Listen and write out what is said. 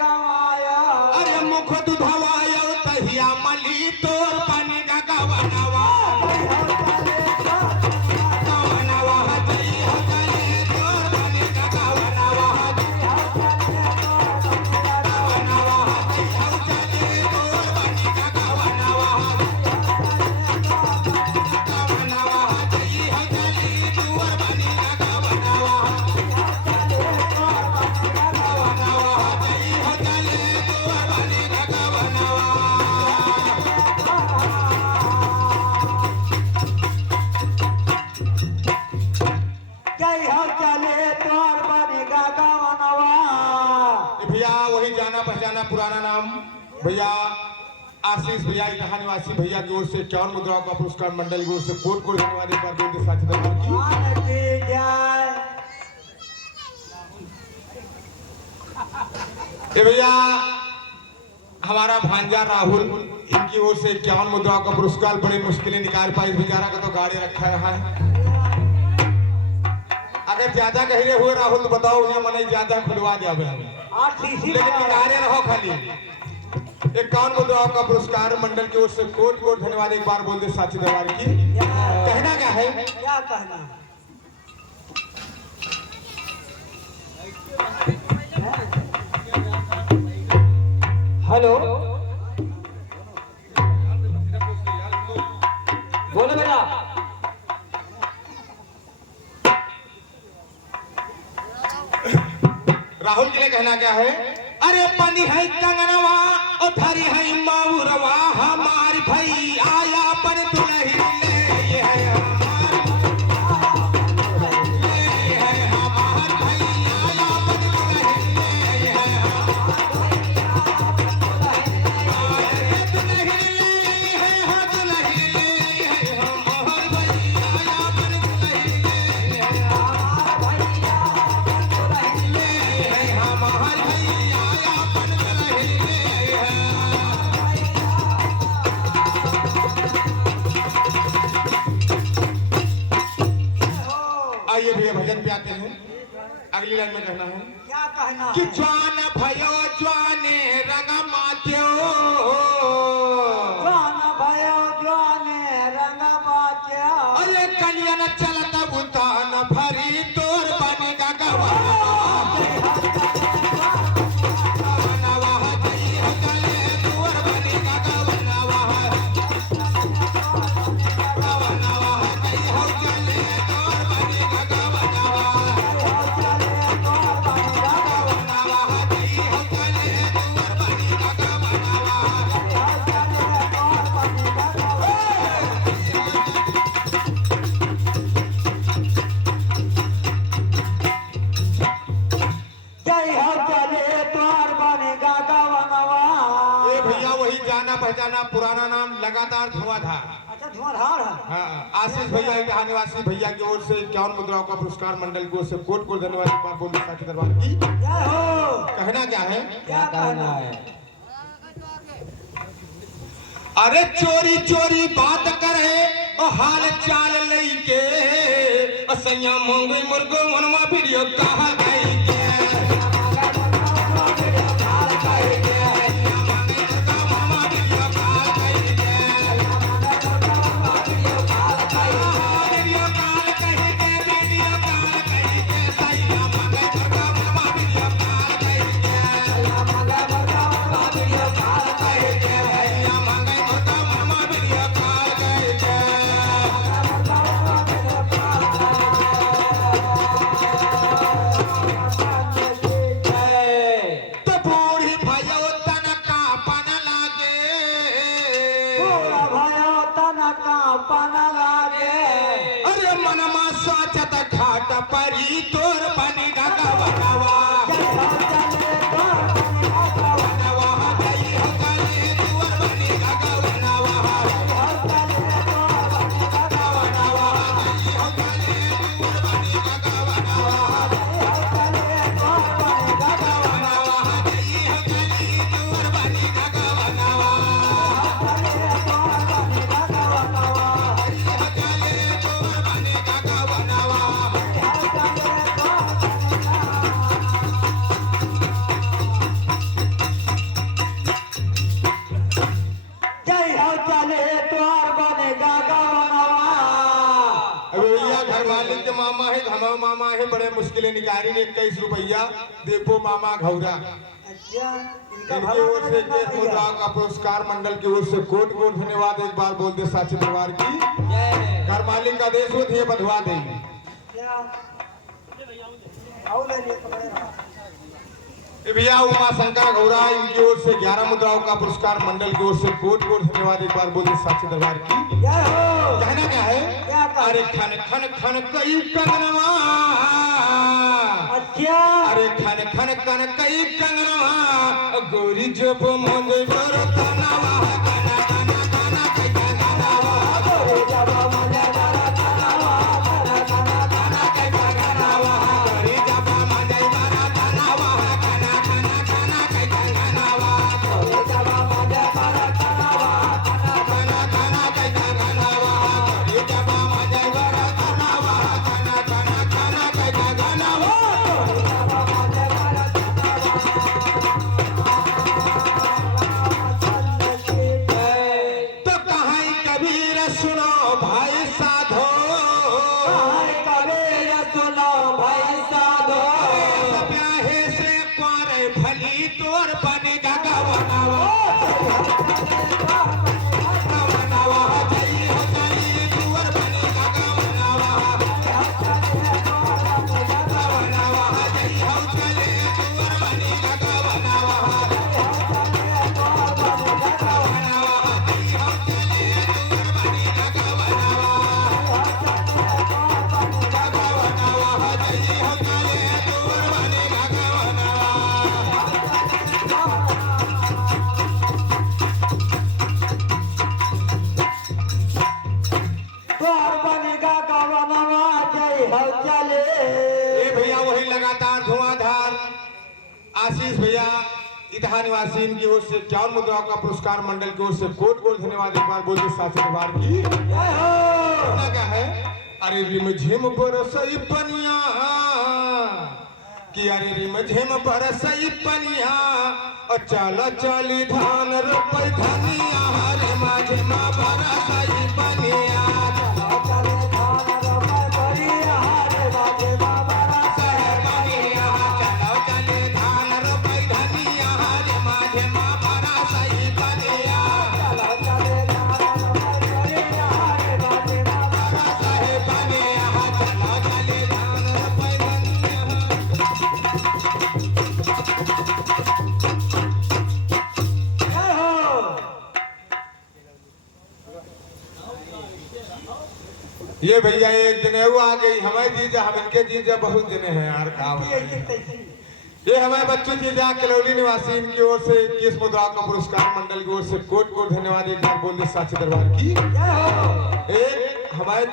गवाया अरे मुख दुधवायो तहिया मली तोर पानी का गवनवा गवनवा जई हो चले तोर पानी का गवनवा गवनवा जई हो चले तोर पानी का गवनवा गवनवा जई हो चले तोर पानी का गवनवा भैया वही जाना पहचाना पुराना नाम भैया आशीष भैया इटाहा निवासी भैया की ओर से 51 मुद्राओं का पुरस्कार मंडल की ओर से कोट कोट धन्यवाद एक बार देंगे साथी दरबार की ये भैया हमारा भांजा राहुल इनकी ओर से 51 मुद्राओं का पुरस्कार बड़ी मुश्किलें निकाल पाई बेचारा का तो गाड़ी रखा रहा है। अगर ज्यादा कह रहे हुए राहुल तो बताओ ये मने ज्यादा खुलवा दिया लेकिन निकाले रहो खाली 51 मुद्राओं का पुरस्कार मंडल की ओर से कोट कोट धन्यवाद एक बार बोल दे साथी दरबार की। कहना क्या है क्या कहना हेलो बोलो बेटा राहुल के लिए कहना क्या है अरे पानी है कंगनवा और थारी है माऊरवा हमारी भाई आया पर दुल्ही ले ये है हमार भाई आया पर दुल्ही ले ये है दुल्ही ले है हाँ दुल्ही ले है हमार भाई आया पर दुल्ही ले है हमार भाई आया पर दुल्ही ले है। आइए भैया भजन पे आते हैं अगली लाइन में कहना है क्या कहना कि ज्वान भयो ज्वाने रंग मात्यो ज्वान भयो ज्वाने रंग बाच्या अरे कलियन चलत बुतान भरी तोर बनी का गवनवा जई हो चले तोर बनी का गवनवा गवनवा जई हो चले तोर बनी का गवनवा गवनवा जई हो चले तोर बनी का गवनवा। जय हो चले तोर बनेगा गवनवा ये भैया वही जाना पहचाना पुराना नाम लगातार धुआंधार अच्छा धुआंधार है हाँ आशीष भैया इटाहा निवासी भैया की ओर से 51 मुद्राओं का पुरस्कार मंडल की ओर से कोट कोट धन्यवाद एक बार बोल साथी दरबार की। जय हो कहना क्या है क्या कहना है अरे चोरी चोरी बात करे और हाल चाल लईके असैया मोंगे मुर्गो मनवा वीडियो कहा गई के मामा है धमाओ मामा है बड़े मुश्किल निकारी ने 21 रुपया देपो मामा घौरा अच्छा इनका इनकी ओर से भला केस मुद्रा का पुरस्कार मंडल की ओर से कोट कोट धन्यवाद एक बार बोलते साक्षी दरबार की घर मालिक का देश हो दिए बधवा दे भैया उमा शंकर गौरा इनकी ओर से 11 मुद्राओं का पुरस्कार मंडल की ओर से कोट कोट धन्यवाद एक बार बोलते साक्षी दरबार की कहना क्या है अरे खन खन खन कई कंगनवा अच्छा अरे खन खन खन कई कंगनवा गोरी जब मुझे बरतनवा गाना गाना गाना कई कंगनवा गोरी जब मुझे बरतनवा गाना गाना गाना कई कंगनवा गोरी जब मुझे बरतनवा गाना गाना गाना कई कंगनवा गोरी जब मुझे बरतनवा गाना गाना गाना कई कंगनवा गोरी जब मुझे बरतनवा गाना गाना गाना कई कंगनवा तो कहां कबीर सुनो भाई साधो कबीर सुनो भाई साधो ब्याहे से क्वारे भली तोर बने गगवनावा गगवनावा जई हो जई तोर बने गगवनावा गगवनावा जई हो चले तोर बने गगवनावा तोर बनेगा गवनवा जय हो चले ये भैया वही लगातार धुआंधार आशीष भैया इतहा निवासी की ओर से 51 मुद्राओं का पुरस्कार मंडल की ओर से कोट कोट धन्यवाद एक बार बोलते साथी दरबार की जय हो कहना क्या है अरे रिम झिम बरसई पनिया कि अरे रिम झिम बरसई पनिया और चला चली धान रोपई धनिया रे माझे मा बरसई पनिया चले धान रोपे बढ़िया रे बाजे बाबा सहे पनिया चलो चले धान रोपई धनिया रे माझे मा बरसई पनिया चले धान रोपे बढ़िया रे बाजे बाबा सहे पनिया चलो चले धान रोपई धनिया जय हो ये भैया एक दिन वो आ गई हमें जीजा हम इनके जीजा बहुत दिन है यार काम ये हमारे बच्चों जीजा कलौली निवासी इनकी ओर से 21 मुद्राओं का पुरस्कार मंडल की ओर से कोट कोट धन्यवाद एक बार बोल दे साक्षी दरबार की जय हो एक हमारे